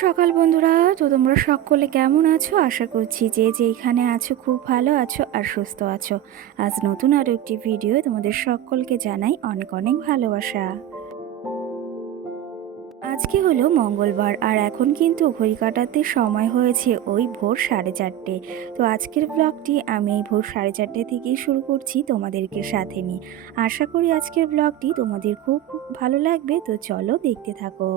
সকাল বন্ধুরা। তো তোমরা সকলে কেমন আছো? আশা করছি যে যেখানে আছো খুব ভালো আছো আর সুস্থ আছো। আজ নতুন আরও একটি ভিডিও তোমাদের সকলকে জানাই অনেক অনেক ভালোবাসা। আজকে হলো মঙ্গলবার আর এখন কিন্তু ঘড়ি কাটাতে সময় হয়েছে ওই ভোর 4:30। তো আজকের ব্লগটি আমি এই ভোর 4:30 থেকেই শুরু করছি তোমাদেরকে সাথে নিয়ে। আশা করি আজকের ব্লগটি তোমাদের খুব ভালো লাগবে। তো চলো দেখতে থাকো।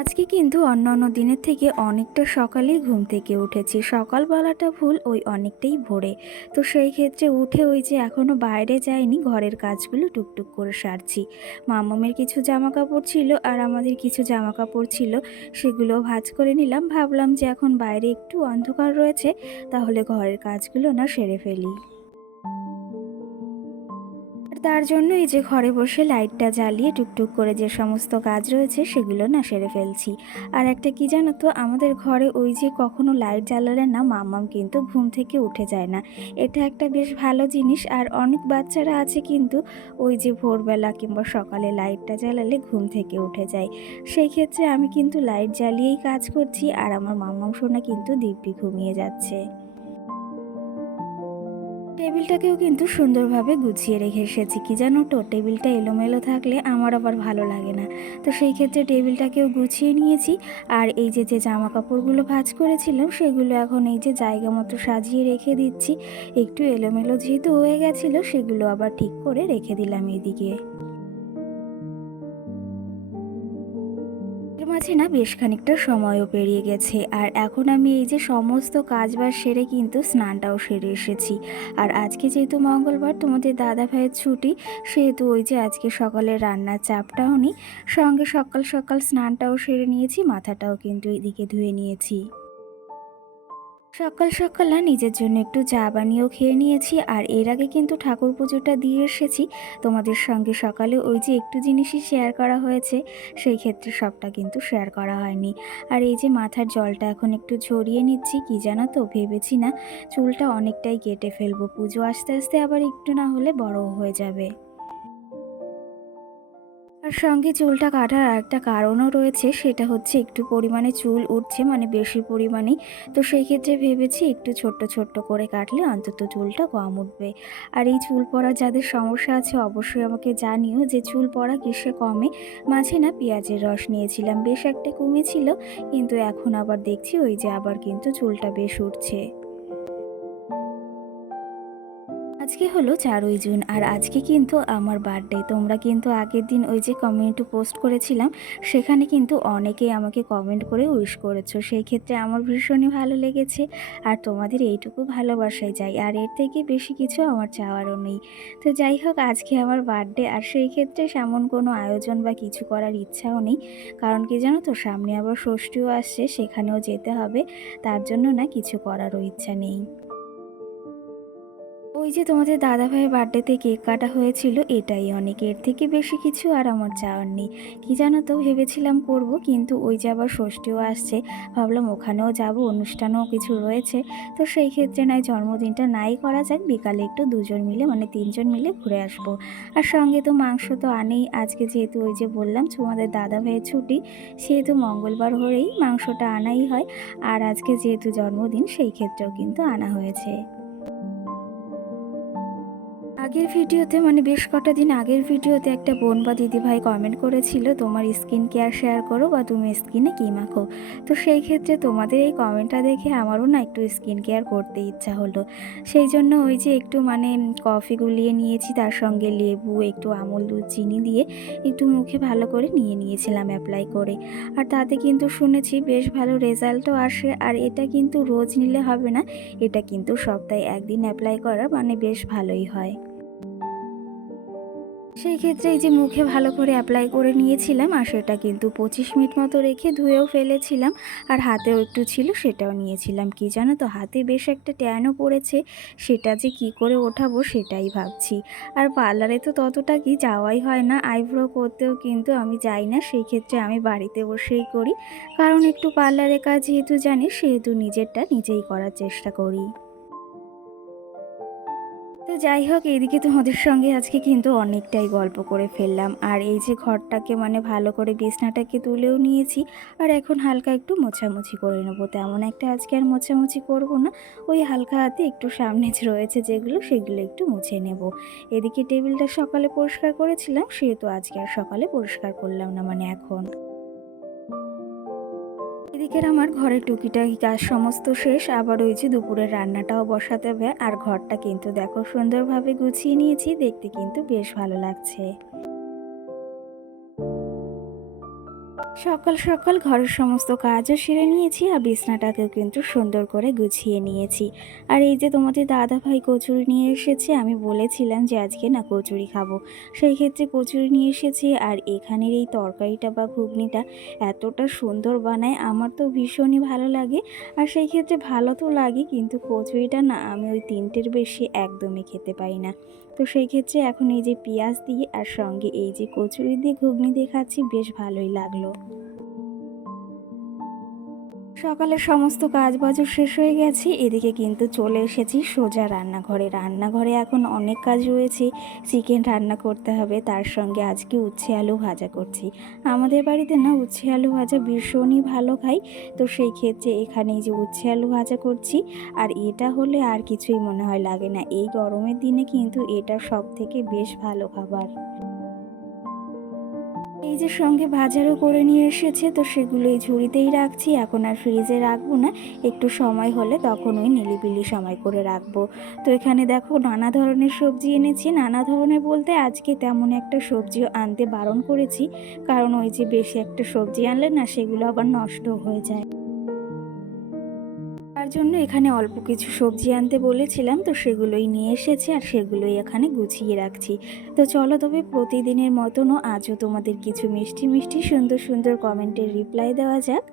আজকে কিন্তু অন্যান্য দিনের থেকে অনেকটা সকালেই ঘুম থেকে উঠেছি। সকালবেলাটা ভুল, ওই অনেকটাই ভোরে। তো সেই ক্ষেত্রে উঠে ওই যে এখনও বাইরে যাইনি, ঘরের কাজগুলো টুকটুক করে সারছি। মাম্মামের কিছু জামা কাপড় ছিল আর আমাদের কিছু জামা কাপড় ছিল, সেগুলো ভাঁজ করে নিলাম। ভাবলাম যে এখন বাইরে একটু অন্ধকার রয়েছে, তাহলে ঘরের কাজগুলো না সেরে ফেলি। তার জন্য এই যে ঘরে বসে লাইটটা জ্বালিয়ে টুকটুক করে যে সমস্ত কাজ রয়েছে সেগুলো না সেরে ফেলছি। আর একটা কি জানো তো, আমাদের ঘরে ওই যে কখনো লাইট জ্বালালে না মাম্মাম কিন্তু ঘুম থেকে উঠে যায় না। এটা একটা বেশ ভালো জিনিস। আর অনেক বাচ্চারা আছে কিন্তু ওই যে ভোরবেলা কিংবা সকালে লাইটটা জ্বালালে ঘুম থেকে উঠে যায়। সেই ক্ষেত্রে আমি কিন্তু লাইট জ্বালিয়েই কাজ করছি আর আমার মাম্মাম সোনা কিন্তু দিব্যি ঘুমিয়ে যাচ্ছে। টেবিলটাকেও কিন্তু সুন্দরভাবে গুছিয়ে রেখে এসেছি। কি জানো তো, টেবিলটা এলোমেলো থাকলে আমার আবার ভালো লাগে না। তো সেই ক্ষেত্রে টেবিলটাকেও গুছিয়ে নিয়েছি। আর এই যে যে জামা কাপড়গুলো ভাঁজ করেছিলাম সেগুলো এখন এই যে জায়গা মতো সাজিয়ে রেখে দিচ্ছি। একটু এলোমেলো যেহেতু হয়ে গেছিলো, সেগুলো আবার ঠিক করে রেখে দিলাম এদিকে। এর মাঝে না বেশ খানিকটা সময়ও পেরিয়ে গেছে আর এখন আমি এই যে সমস্ত কাজবাজ সেরে কিন্তু স্নানটাও সেরে এসেছি। আর আজকে যেহেতু মঙ্গলবার, তোমাদের দাদা ভাইয়ের ছুটি, সেহেতু ওই যে আজকে সকালে রান্নার চাপটাও নেই। সঙ্গে সকাল সকাল স্নানটাও সেরে নিয়েছি, মাথাটাও কিন্তু এদিকে ধুয়ে নিয়েছি। সকাল সকাল না নিজের জন্য একটু চা বানিয়েও খেয়ে নিয়েছি। আর এর আগে কিন্তু ঠাকুর পুজোটা দিয়ে এসেছি তোমাদের সঙ্গে। সকালে ওই যে একটু জিনিসই শেয়ার করা হয়েছে, সেই ক্ষেত্রে সবটা কিন্তু শেয়ার করা হয়নি। আর এই যে মাথার জলটা এখন একটু ঝরিয়ে নিচ্ছি। কি জানো তো, ভেবেছি না চুলটা অনেকটাই কেটে ফেলবো, পুজো আস্তে আস্তে আবার একটু না হলে বড় হয়ে যাবে। আর সঙ্গে চুলটা কাটার আরেকটা কারণও রয়েছে, সেটা হচ্ছে একটু পরিমাণে চুল উঠছে, মানে বেশি পরিমাণেই। তো সেই ক্ষেত্রে ভেবেছি একটু ছোট্ট ছোট্ট করে কাটলে অন্তত চুলটা কম উঠবে। আর এই চুল পড়া যাদের সমস্যা আছে অবশ্যই আমাকে জানিও যে চুল পড়া কিসে কমে। মাঝে না পেঁয়াজের রস নিয়েছিলাম, বেশ একটা কমেছিল, কিন্তু এখন আবার দেখছি ওই যে আবার কিন্তু চুলটা বেশ উঠছে। আজকে হলো 4ই জুন আর আজকে কিন্তু আমার বার্থডে। তোমরা কিন্তু আগের দিন ওই যে কমিউনিটি পোস্ট করেছিলাম, সেখানে কিন্তু অনেকেই আমাকে কমেন্ট করে উইশ করেছো। সেই ক্ষেত্রে আমার ভীষণই ভালো লেগেছে। আর তোমাদের এইটুকু ভালোবাসাই চাই, আর এর থেকে বেশি কিছু আমার চাওয়ারও নেই। তো যাই হোক, আজকে আমার বার্থডে আর সেই ক্ষেত্রে তেমন কোনো আয়োজন বা কিছু করার ইচ্ছাও নেই। কারণ কি জানো তো, সামনে আবার ষষ্ঠীও আসছে, সেখানেও যেতে হবে। তার জন্য না কিছু করারও ইচ্ছা নেই। ওই যে তোমাদের দাদাভাইয়ের বার্থডেতে কেক কাটা হয়েছিল, এটাই অনেক। এর থেকে বেশি কিছু আর আমার চাওয়ার নেই। কি জানো তো, ভেবেছিলাম করব, কিন্তু ওই যে আবার ষষ্ঠীও আসছে, ভাবলাম ওখানেও যাব, অনুষ্ঠানও কিছু রয়েছে। তো সেই ক্ষেত্রে নয় জন্মদিনটা নাই করা যাক, বিকালে একটু দুজন মিলে মানে তিনজন মিলে ঘুরে আসবো। আর সঙ্গে তো মাংস তো আনেই। আজকে যেহেতু ওই যে বললাম তোমাদের দাদাভাইয়ের ছুটি, সেহেতু মঙ্গলবার হলেই মাংসটা আনাই হয়। আর আজকে যেহেতু জন্মদিন, সেই ক্ষেত্রেও কিন্তু আনা হয়েছে। আগের ভিডিওতে মানে বেশ কটা দিন আগের ভিডিওতে একটা বোন বা দিদিভাই কমেন্ট করেছিল তোমার স্কিন কেয়ার শেয়ার করো বা তুমি স্কিনে কী মাখো। তো সেই ক্ষেত্রে তোমাদের এই কমেন্টটা দেখে আমারও না একটু স্কিন কেয়ার করতে ইচ্ছা হলো। সেই জন্য ওই যে একটু মানে কফি গুলিয়ে নিয়েছি, তার সঙ্গে লেবু, একটু আমুল দুধ, চিনি দিয়ে একটু মুখে ভালো করে নিয়ে নিয়েছিলাম অ্যাপ্লাই করে। আর তাতে কিন্তু শুনেছি বেশ ভালো রেজাল্টও আসে। আর এটা কিন্তু রোজ নিলে হবে না, এটা কিন্তু সপ্তাহে একদিন অ্যাপ্লাই করা মানে বেশ ভালোই হয়। সেই ক্ষেত্রে এই যে মুখে ভালো করে অ্যাপ্লাই করে নিয়েছিলাম, আর সেটা কিন্তু 25 মিনিট মতো রেখে ধুয়েও ফেলেছিলাম। আর হাতেও একটু ছিল, সেটাও নিয়েছিলাম। কি জানো তো, হাতে বেশ একটা ট্যানও পড়েছে, সেটা যে কি করে ওঠাবো সেটাই ভাবছি। আর পার্লারে তো ততটা কি যাওয়াই হয় না, আইব্রো করতেও কিন্তু আমি যাই না। সেই ক্ষেত্রে আমি বাড়িতে বসেই করি, কারণ একটু পার্লারের কাজ যেহেতু জানি, সেহেতু নিজেরটা নিজেই করার চেষ্টা করি। তো যাই হোক, এইদিকে তোমাদের সঙ্গে আজকে কিন্তু অনেকটাই গল্প করে ফেললাম। আর এই যে ঘরটাকে মানে ভালো করে বিছনাটাকে তুলেও নিয়েছি, আর এখন হালকা একটু মোছামুছি করে নেবো। তেমন একটা আজকে আর মোছামুছি করব না, ওই হালকা হাতে একটু সামনে যে রয়েছে যেগুলো সেগুলো একটু মুছে নেব। এদিকে টেবিলটা সকালে পরিষ্কার করেছিলাম, সেহেতু আজকে আর সকালে পরিষ্কার করলাম না, মানে এখন। এদিকের আমার ঘরের টুকিটাকি কাজ সমস্ত শেষ, আবার ওই যে দুপুরের রান্নাটাও বসাতে হবে। আর ঘরটা কিন্তু দেখো সুন্দরভাবে গুছিয়ে নিয়েছি, দেখতে কিন্তু বেশ ভালো লাগছে। সকাল সকাল ঘরের সমস্ত কাজও সেরে নিয়েছি, আর বিছনাটাকেও কিন্তু সুন্দর করে গুছিয়ে নিয়েছি। আর এই যে তোমাদের দাদা ভাই কচুরি নিয়ে এসেছে, আমি বলেছিলাম যে আজকে না কচুরি খাবো, সেই ক্ষেত্রে কচুরি নিয়ে এসেছে। আর এখানের এই তরকারিটা বা ঘুগনিটা এতটা সুন্দর বানায়, আমার তো ভীষণই ভালো লাগে। আর সেই ক্ষেত্রে ভালো তো লাগে, কিন্তু কচুরিটা না আমি ওই 3টের বেশি একদমই খেতে পারি না। তো সেই ক্ষেত্রে এখন এই যে পেঁয়াজ দিয়ে আর সঙ্গে এই যে কচুরি দিয়ে ঘুগনি দিয়ে খাচ্ছি, বেশ ভালোই লাগলো। সকালের সমস্ত কাজবাজও শেষ হয়ে গেছে, এদিকে কিন্তু চলে এসেছি সোজা রান্নাঘরে। রান্নাঘরে এখন অনেক কাজ রয়েছে, চিকেন রান্না করতে হবে, তার সঙ্গে আজকে উচ্ছে আলু ভাজা করছি। আমাদের বাড়িতে না উচ্ছে আলু ভাজা ভীষণই ভালো খাই, তো সেই ক্ষেত্রে এখানে এই যে উচ্ছে আলু ভাজা করছি। আর এটা হলে আর কিছুই মনে হয় লাগে না, এই গরমের দিনে কিন্তু এটা সব থেকে বেশ ভালো খাবার। এই যে সঙ্গে বাজারও করে নিয়ে এসেছে, তো সেগুলো এই ঝুড়িতেই রাখছি, এখন আর ফ্রিজে রাখবো না। একটু সময় হলে তখন ওই নিলিবিলি সময় করে রাখবো। তো এখানে দেখো নানা ধরনের সবজি এনেছি, নানা ধরনের বলতে আজকে তেমন একটা সবজিও আনতে বারণ করেছি, কারণ ওই যে বেশি একটা সবজি আনলে না সেগুলো আবার নষ্ট হয়ে যায়। তার জন্য এখানে অল্প কিছু সবজি আনতে বলেছিলাম, তো সেগুলোই নিয়ে এসেছি, আর সেগুলোই এখানে গুছিয়ে রাখছি। তো চলো তবে প্রতিদিনের মতনও আজও তোমাদের কিছু মিষ্টি মিষ্টি সুন্দর সুন্দর কমেন্টের রিপ্লাই দেওয়া যাক।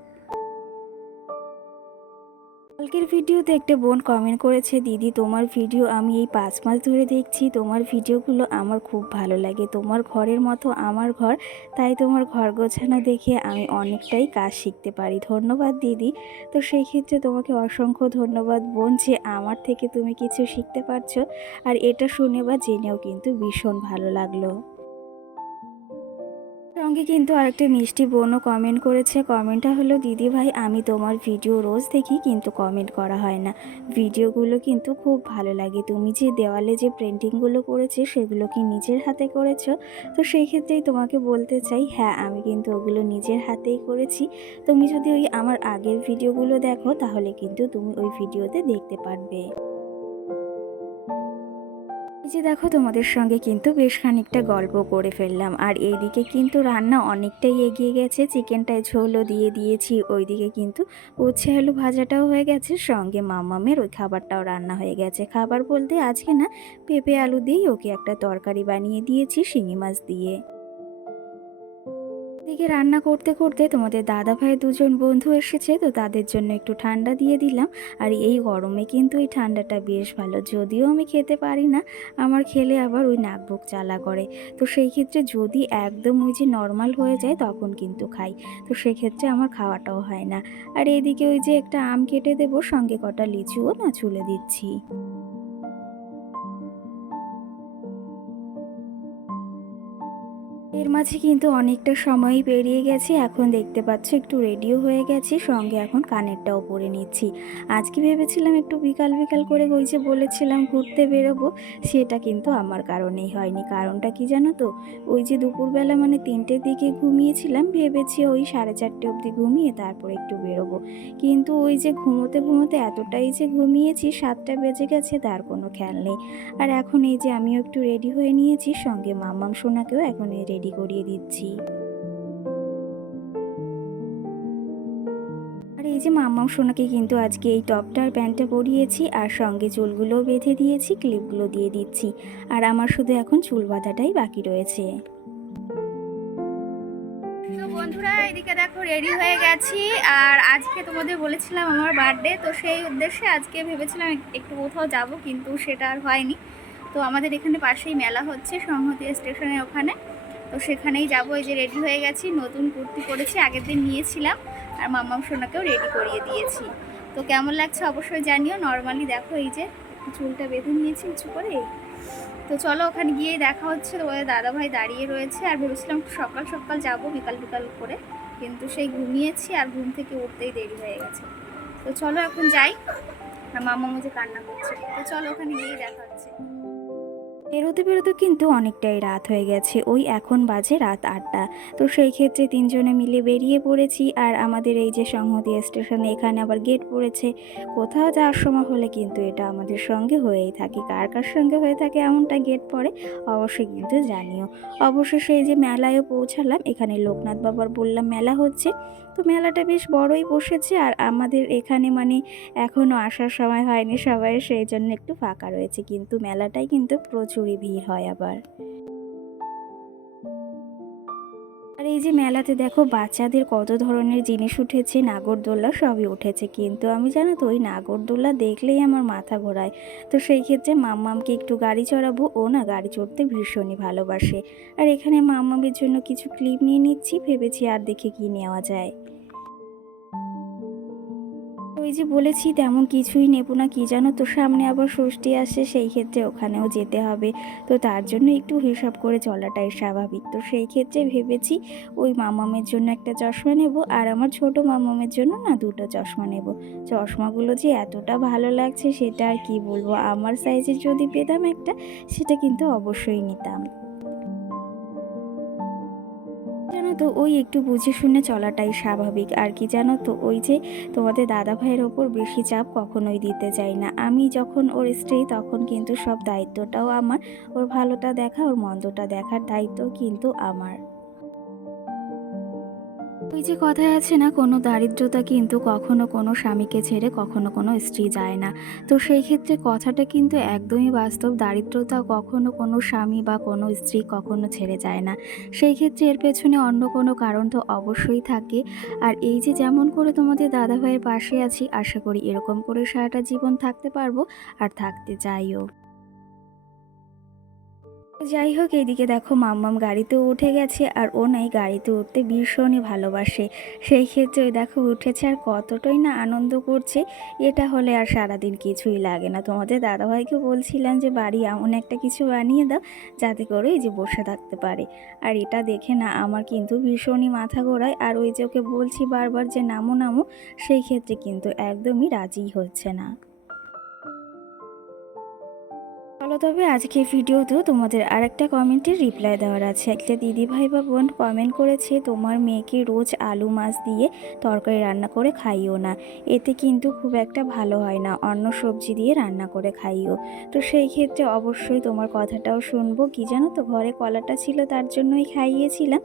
কালকের ভিডিওতে একটা বোন কমেন্ট করেছে, দিদি তোমার ভিডিও আমি এই 5 মাস ধরে দেখছি, তোমার ভিডিওগুলো আমার খুব ভালো লাগে, তোমার ঘরের মতো আমার ঘর, তাই তোমার ঘর গোছানো দেখে আমি অনেকটাই কাজ শিখতে পারি। ধন্যবাদ দিদি। তো সেই ক্ষেত্রে তোমাকে অসংখ্য ধন্যবাদ বোন, যে আমার থেকে তুমি কিছু শিখতে পারছো, আর এটা শুনে বা জেনেও কিন্তু ভীষণ ভালো লাগলো। সঙ্গে কিন্তু আরেকটা মিষ্টি বোনও কমেন্ট করেছে, কমেন্টটা হলো, দিদি ভাই আমি তোমার ভিডিও রোজ দেখি কিন্তু কমেন্ট করা হয় না, ভিডিওগুলো কিন্তু খুব ভালো লাগে, তুমি যে দেওয়ালে যে পেন্টিংগুলো করেছো সেগুলো কি নিজের হাতে করেছো? তো সেই ক্ষেত্রেই তোমাকে বলতে চাই, হ্যাঁ আমি কিন্তু ওগুলো নিজের হাতেই করেছি। তুমি যদি ওই আমার আগের ভিডিওগুলো দেখো তাহলে কিন্তু তুমি ওই ভিডিওতে দেখতে পারবে। এই যে দেখো তোমাদের সঙ্গে কিন্তু বেশ খানিকটা গল্প করে ফেললাম, আর এইদিকে কিন্তু রান্না অনেকটাই এগিয়ে গেছে, চিকেনটায় ঝোলও দিয়ে দিয়েছি, ওইদিকে কিন্তু উচ্ছে আলু ভাজাটাও হয়ে গেছে, সঙ্গে মামামের ওই খাবারটাও রান্না হয়ে গেছে। খাবার বলতে আজকে না পেঁপে আলু দিয়েই ওকে একটা তরকারি বানিয়ে দিয়েছি শিঙি মাছ দিয়ে। এদিকে রান্না করতে করতে তোমাদের দাদা ভাইয়ের 2জন বন্ধু এসেছে, তো তাদের জন্য একটু ঠান্ডা দিয়ে দিলাম। আর এই গরমে কিন্তু এই ঠান্ডাটা বেশ ভালো, যদিও আমি খেতে পারি না, আমার খেলে আবার ওই নাক বুক জ্বালা করে। তো সেই ক্ষেত্রে যদি একদম ওই যে নর্মাল হয়ে যায় তখন কিন্তু খাই, তো সেক্ষেত্রে আমার খাওয়াটাও হয় না। আর এইদিকে ওই যে একটা আম কেটে দেবো, সঙ্গে কটা লিচুও না চুলে দিচ্ছি। এর মাঝে কিন্তু অনেকটা সময়ই পেরিয়ে গেছে, এখন দেখতে পাচ্ছ একটু রেডিও হয়ে গেছি, সঙ্গে এখন কানেরটাও পরে নিচ্ছি। আজকে ভেবেছিলাম একটু বিকাল বিকাল করে ওই যে বলেছিলাম ঘুরতে বেরোবো, সেটা কিন্তু আমার কারণেই হয়নি। কারণটা কি জানো তো, ওই যে দুপুরবেলা মানে 3টের দিকে ঘুমিয়েছিলাম, ভেবেছি ওই 4:30 অবধি ঘুমিয়ে তারপর একটু বেরোবো, কিন্তু ওই যে ঘুমোতে ঘুমোতে এতটাই যে ঘুমিয়েছি 7টা বেজে গেছে, তার কোনো খেয়াল নেই। আর এখন এই যে আমিও একটু রেডি হয়ে নিয়েছি, সঙ্গে মাম্মাম সোনাকেও এখন এই রেডি করিয়ে দিচ্ছি। আর এই যে মাম্মাম সোনাকে কিন্তু আজকে এই টপটা আর প্যান্টটা পরিয়েছি, আর সঙ্গে চুলগুলোও বেঁধে দিয়েছি, ক্লিপগুলো দিয়ে দিচ্ছি। আর আমার শুধু এখন চুল বাঁধাটাই বাকি রয়েছে। তো বন্ধুরা এদিকে দেখো রেডি হয়ে গেছি, আর আজকে তোমাদের বলেছিলাম আমার বার্থডে, তো সেই উদ্দেশ্যে আজকে ভেবেছিলাম একটু কোথাও যাব, কিন্তু সেটা আর হয়নি। তো আমাদের এখানে পাশেই মেলা হচ্ছে সংহতি স্টেশনের ওখানে, তো সেখানেই যাবো। এই যে রেডি হয়ে গেছি, নতুন কুর্তি পরেছি, আগের দিন নিয়েছিলাম, আর মাম্মাম সোনাকেও রেডি করিয়ে দিয়েছি। তো কেমন লাগছে অবশ্যই জানিও। নর্মালি দেখো এই যে চুলটা বেঁধে নিয়েছি উঁচু করে, তো চলো ওখানে গিয়েই দেখা হচ্ছে। তোমাদের দাদাভাই দাঁড়িয়ে রয়েছে, আর ভেবেছিলাম সকাল সকাল যাবো বিকাল বিকাল করে, কিন্তু সেই ঘুমিয়েছি আর ঘুম থেকে উঠতেই দেরি হয়ে গেছে। তো চলো এখন যাই। আর মামা মুঝে কান্না করছে, তো চলো ওখানে গিয়েই দেখা হচ্ছে। বেরোতে বেরোতে কিন্তু অনেকটাই রাত হয়ে গেছে, ওই এখন বাজে রাত 8টা। তো সেই ক্ষেত্রে তিনজনে মিলে বেরিয়ে পড়েছি। আর আমাদের এই যে সংহতি স্টেশনে এখানে আবার গেট পড়েছে। কোথাও যাওয়ার সময় হলে কিন্তু এটা আমাদের সঙ্গে হয়েই থাকে। কার কার সঙ্গে হয়ে থাকে এমনটা গেট পড়ে অবশ্যই কিন্তু জানিও। অবশেষে এই যে মেলায়ও পৌঁছালাম। এখানে লোকনাথ বাবার বললাম মেলা হচ্ছে, তো মেলাটা বেশ বড়ই বসেছে। আর আমাদের এখানে মানে এখনও আসার সময় হয়নি সবাই, সেই জন্য একটু ফাঁকা রয়েছে, কিন্তু মেলাটাই কিন্তু প্রচুরই ভিড় হয় আবার। আর এই যে মেলাতে দেখো বাচ্চাদের কত ধরনের জিনিস উঠেছে, নাগরদোল্লা সবই উঠেছে, কিন্তু আমি জানো তো ওই নাগরদোল্লা দেখলেই আমার মাথা ঘোরায়। তো সেই ক্ষেত্রে মাম্মামকে একটু গাড়ি চড়াবো, ও না গাড়ি চড়তে ভীষণই ভালোবাসে। আর এখানে মাম্মামের জন্য কিছু ক্লিপ নিয়ে নিচ্ছি, ভেবেছি আর দেখে কি নেওয়া যায়। ওই যে বলেছি তেমন কিছুই নেব না, কি জানো তো সামনে আবার ষষ্ঠী আসে, সেই ক্ষেত্রে ওখানেও যেতে হবে। তো তার জন্য একটু হিসাব করে চলাটাই স্বাভাবিক। তো সেই ক্ষেত্রে ভেবেছি ওই মামামের জন্য একটা চশমা নেব, আর আমার ছোট মামামের জন্য না দুটো চশমা নেব। চশমাগুলো যে এতটা ভালো লাগছে সেটা আর কি বলবো, আমার সাইজের যদি পেতাম একটা সেটা কিন্তু অবশ্যই নিতাম। জানো তো ওই একটু বুঝে শুনে চলাটাই স্বাভাবিক। আর কি জানো তো ওই যে তোমাদের দাদা ভাইয়ের ওপর বেশি চাপ কখনোই দিতে চাই না। আমি যখন ওর স্ত্রী তখন কিন্তু সব দায়িত্বটাও আমার, ওর ভালোটা দেখা ওর মন্দটা দেখার দায়িত্ব কিন্তু আমার। ওই যে কথায় আছে না, কোনো দারিদ্রতা কিন্তু কখনো কোনো স্বামীকে ছেড়ে কখনো কোনো স্ত্রী যায় না। তো সেই ক্ষেত্রে কথাটা কিন্তু একদমই বাস্তব, দারিদ্রতা কখনো কোনো স্বামী বা কোনো স্ত্রী কখনো ছেড়ে যায় না। সেই ক্ষেত্রে এর পেছনে অন্য কোনো কারণ তো অবশ্যই থাকে। আর এই যে যেমন করে তোমাদের দাদাভাইয়ের পাশে আছি, আশা করি এরকম করে সারাটা জীবন থাকতে পারবো, আর থাকতে চাইও। যাই হোক, এইদিকে দেখো মাম্মাম গাড়িতে উঠে গেছে, আর ও নাই গাড়িতে উঠতে ভীষণই ভালোবাসে। সেই ক্ষেত্রে ওই দেখো উঠেছে আর কতটাই না আনন্দ করছে। এটা হলে আর সারাদিন কিছুই লাগে না। তোমাদের দাদাভাইকে বলছিলাম যে বাড়ি এমন একটা কিছু বানিয়ে দাও যাতে করে এই যে বসে থাকতে পারে। আর এটা দেখে না আমার কিন্তু ভীষণই মাথা ঘোরায়। আর ওই যে ওকে বলছি বারবার যে নামো নামো, সেই ক্ষেত্রে কিন্তু একদমই রাজি হচ্ছে না। চলো তবে আজকে ভিডিওতেও তোমাদের আরেকটা কমেন্টের রিপ্লাই দেওয়ার আছে। একটা দিদিভাই বা বোন কমেন্ট করেছে তোমার মেয়েকে রোজ আলু মাছ দিয়ে তরকারি রান্না করে খাইও না, এতে কিন্তু খুব একটা ভালো হয় না, অন্য সবজি দিয়ে রান্না করে খাইও। তো সেই ক্ষেত্রে অবশ্যই তোমার কথাটাও শুনবো। কি জানো তো ঘরে কলাটা ছিল তার জন্যই খাইয়েছিলাম।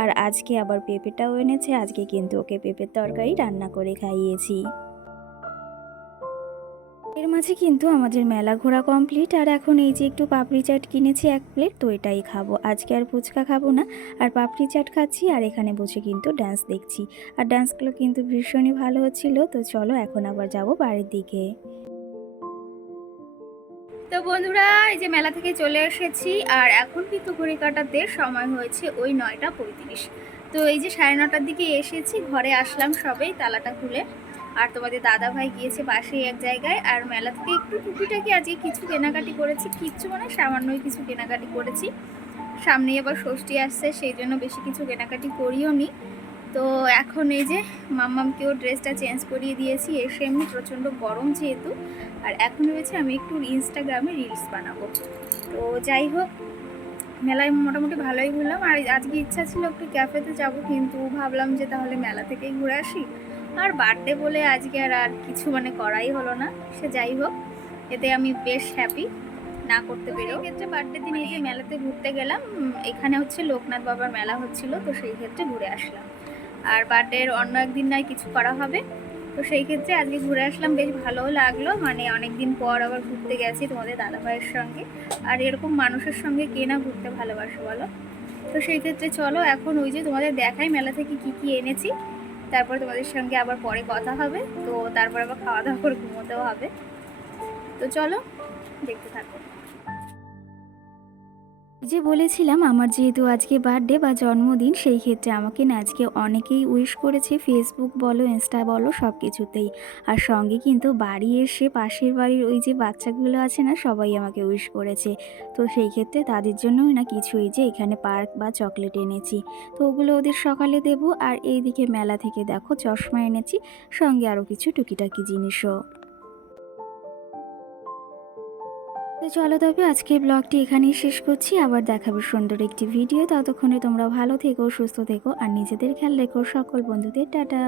আর আজকে আবার পেঁপেটাও এনেছে, আজকে কিন্তু ওকে পেঁপের তরকারি রান্না করে খাইয়েছি। এর মাঝে কিন্তু আমাদের মেলা ঘোরা কমপ্লিট। আর এখন এই যে একটু পাপড়ি চাট কিনেছি 1 প্লেট, তো এটাই খাবো আজকে, আর ফুচকা খাবো না। আর পাপড়ি চাট খাচ্ছি আর এখানে বসে কিন্তু ডান্স দেখছি। আর ডান্সগুলো কিন্তু ভীষণই ভালো হচ্ছিল। তো চলো এখন আবার যাব বাড়ির দিকে। তো বন্ধুরা এই যে মেলা থেকে চলে এসেছি, আর এখন কিন্তু ঘড়ি কাটাতে সময় হয়েছে ওই 9টা 35। তো এই যে 9:30টার দিকে এসেছি, ঘরে আসলাম সবেই তালাটা খুলে। আর তোমাদের দাদা ভাই গিয়েছে পাশেই এক জায়গায়। আর মেলা থেকে একটু টুকিটাকি আজকে কিছু কেনাকাটি করেছি, কিচ্ছু মানে সামান্যই কিছু কেনাকাটি করেছি। সামনেই আবার ষষ্ঠী আসছে, সেই জন্য বেশি কিছু কেনাকাটি করিও নি। তো এখন এই যে মাম্মামকেও ড্রেসটা চেঞ্জ করিয়ে দিয়েছি, এসে এমনি প্রচণ্ড গরম যেহেতু। আর এখন ভেবেছি আমি একটু ইনস্টাগ্রামে রিলস বানাবো। তো যাই হোক, মেলায় মোটামুটি ভালোই ঘুরলাম। আর আজকে ইচ্ছা ছিল একটু ক্যাফেতে যাব, কিন্তু ভাবলাম যে তাহলে মেলা থেকেই ঘুরে আসি। আর বার্থডে বলে আজকে আর কিছু মানে করাই হলো না। সে যাই হোক, এতে আমি বেশ হ্যাপি না করতে পেরেও। সেই ক্ষেত্রে বার্থডে দিন এই যে মেলাতে ঘুরতে গেলাম। এখানে হচ্ছে লোকনাথ বাবার মেলা হচ্ছিল, তো সেই ক্ষেত্রে ঘুরে আসলাম। আর বার্থডের অন্য একদিন নয় কিছু করা হবে। তো সেই ক্ষেত্রে আজকে ঘুরে আসলাম, বেশ ভালোও লাগলো। মানে অনেক দিন পর আবার ঘুরতে গেছি তোমাদের দাদাভাইয়ের সঙ্গে। আর এরকম মানুষের সঙ্গে কে না ঘুরতে ভালোবাসে বলো। তো সেই ক্ষেত্রে চলো এখন ওই যে তোমাদের দেখাই মেলা থেকে কি কি এনেছি। তারপর তোমাদের সঙ্গে আবার পরে কথা হবে। তো তারপর আবার খাওয়া দাওয়া করে ঘুমোতেও হবে। তো চলো দেখতে থাকো। যে বলেছিলাম আমার যেহেতু আজকে বার্থডে বা জন্মদিন, সেই ক্ষেত্রে আমাকে না আজকে অনেকেই উইশ করেছে, ফেসবুক বলো ইনস্টা বলো সব কিছুতেই। আর সঙ্গে কিন্তু বাড়ি এসে পাশের বাড়ির ওই যে বাচ্চাগুলো আছে না, সবাই আমাকে উইশ করেছে। তো সেই ক্ষেত্রে তাদের জন্যই না কিছু এই যে এখানে পার্ক বা চকলেট এনেছি। তো ওগুলো ওদের সকালে দেবো। আর এইদিকে মেলা থেকে দেখো চশমা এনেছি, সঙ্গে আরও কিছু টুকিটাকি জিনিসও। তো চলো তবে আজকের ব্লগটি এখানেই শেষ করছি। আবার দেখাবে সুন্দর একটি ভিডিও। ততক্ষণে তোমরা ভালো থেকো, সুস্থ থেকো আর নিজেদের খেয়াল রেখো। সকল বন্ধুদের টাটা।